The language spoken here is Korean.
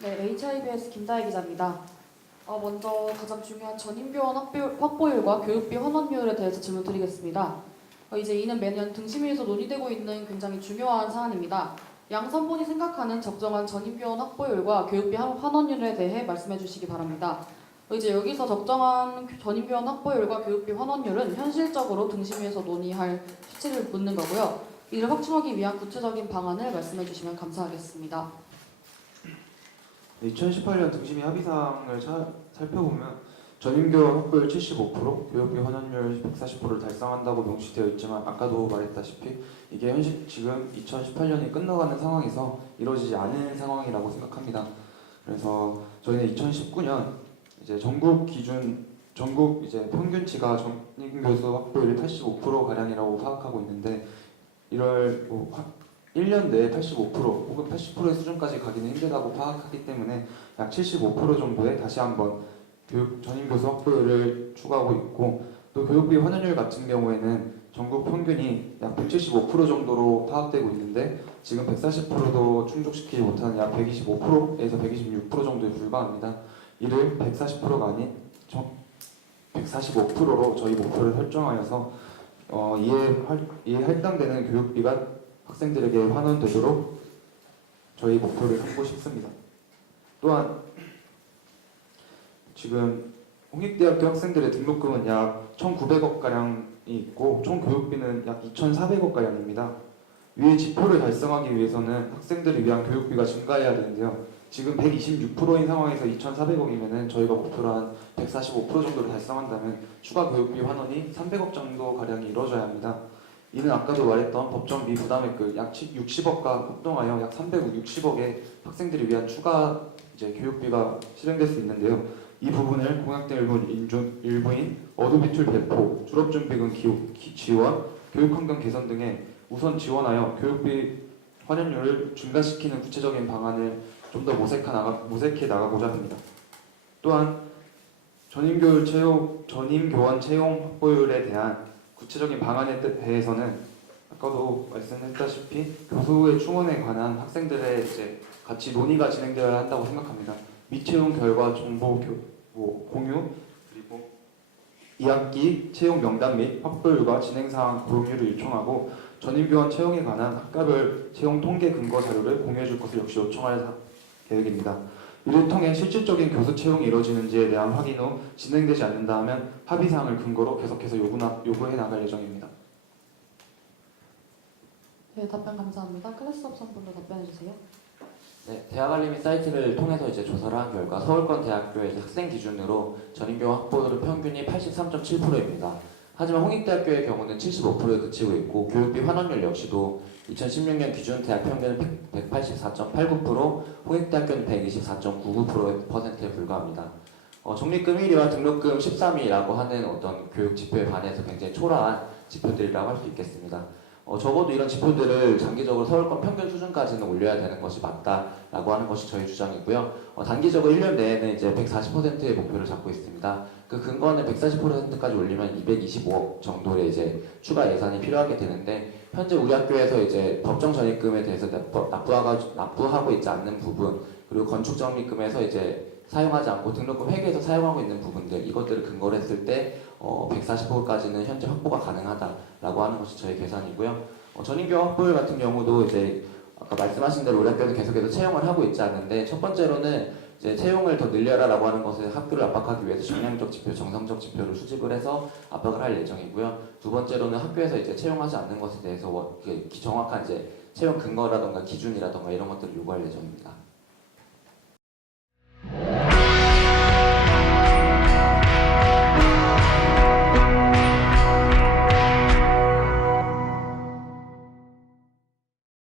네, HIBS 김다혜 기자입니다. 먼저 가장 중요한 전인교원 확보율과 교육비 환원율에 대해서 질문드리겠습니다. 이제 이는 매년 등심위에서 논의되고 있는 굉장히 중요한 사안입니다. 양 선본이 생각하는 적정한 전인교원 확보율과 교육비 환원율에 대해 말씀해 주시기 바랍니다. 이제 여기서 적정한 전인교원 확보율과 교육비 환원율은 현실적으로 등심위에서 논의할 수치를 묻는 거고요. 이를 확충하기 위한 구체적인 방안을 말씀해 주시면 감사하겠습니다. 2018년 등심위 합의사항을 살펴보면 전인교원 확보율 75%, 교육비 환원율 140%를 달성한다고 명시되어 있지만 아까도 말했다시피 이게 지금 2018년이 끝나가는 상황에서 이루어지지 않은 상황이라고 생각합니다. 그래서 저희는 2019년 이제 전국 이제 평균치가 전인교수 확보율이 85% 가량이라고 파악하고 있는데 1년 내에 85% 혹은 80%의 수준까지 가기는 힘들다고 파악하기 때문에 약 75% 정도의 다시 한번 전인교수 확보율을 추구하고 있고, 또 교육비 환원율 같은 경우에는 전국 평균이 약 175% 정도로 파악되고 있는데 지금 140%도 충족시키지 못하는 약 125%에서 126% 정도에 불과합니다. 이를 140%가 아닌 145%로 저희 목표를 설정하여서 이에 할당되는 교육비가 학생들에게 환원되도록 저희 목표를 삼고 싶습니다. 또한 지금 홍익대학교 학생들의 등록금은 약 1,900억 가량이 있고 총 교육비는 약 2,400억 가량입니다. 위의 지표를 달성하기 위해서는 학생들을 위한 교육비가 증가해야 되는데요. 지금 126%인 상황에서 2,400억이면은 저희가 목표로 한 145% 정도를 달성한다면 추가 교육비 환원이 300억 정도 가량이 이루어져야 합니다. 이는 아까도 말했던 법정비 부담액 약 60억과 합동하여 약 360억의 학생들을 위한 추가 교육비가 실행될 수 있는데요. 이 부분을 공약된 일부인 어도비툴 배포, 졸업준비금 지원, 교육환경 개선 등에 우선 지원하여 교육비 환원율을 증가시키는 구체적인 방안을 좀 더 모색해 나가고자 합니다. 또한 전임교원 채용 확보율에 대한 구체적인 방안에 대해서는 아까도 말씀했다시피 교수의 충원에 관한 학생들의 같이 논의가 진행되어야 한다고 생각합니다. 미채용 결과 정보 공유, 그리고 2학기 채용 명단 및 확보율과 진행사항 공유를 요청하고 전임교원 채용에 관한 학과별 채용 통계 근거 자료를 공유해 줄 것을 역시 요청할 계획입니다. 이를 통해 실질적인 교수 채용이 이루어지는지에 대한 확인 후 진행되지 않는다면 합의사항을 근거로 계속해서 요구해 나갈 예정입니다. 네, 답변 감사합니다. 클래스업 선분도 답변해 주세요. 네, 대학알림이 사이트를 통해서 조사를 한 결과 서울권 대학교의 학생 기준으로 전인교원 확보율은 평균이 83.7%입니다. 하지만 홍익대학교의 경우는 75%에 그치고 있고 교육비 환원율 역시도 2016년 기준 대학 평균은 184.89%, 홍익대학교는 124.99%에 불과합니다. 적립금 1위와 등록금 13위라고 하는 어떤 교육 지표에 반해서 굉장히 초라한 지표들이라고 할 수 있겠습니다. 적어도 이런 지표들을 장기적으로 서울권 평균 수준까지는 올려야 되는 것이 맞다라고 하는 것이 저희 주장이고요. 단기적으로 1년 내에는 140%의 목표를 잡고 있습니다. 그 근거는 140%까지 올리면 225억 정도의 추가 예산이 필요하게 되는데 현재 우리 학교에서 법정 전입금에 대해서 납부하고 있지 않는 부분, 그리고 건축 적립금에서 사용하지 않고 등록금 회계에서 사용하고 있는 부분들, 이것들을 근거로 했을 때 140%까지는 현재 확보가 가능하다라고 하는 것이 저희 계산이고요. 전인교원 확보율 같은 경우도 아까 말씀하신 대로 우리 학교는 계속해서 채용을 하고 있지 않는데, 첫 번째로는 채용을 더 늘려라라고 하는 것을 학교를 압박하기 위해서 정량적 지표, 정상적 지표를 수집을 해서 압박을 할 예정이고요. 두 번째로는 학교에서 채용하지 않는 것에 대해서 정확한 채용 근거라던가 기준이라던가 이런 것들을 요구할 예정입니다.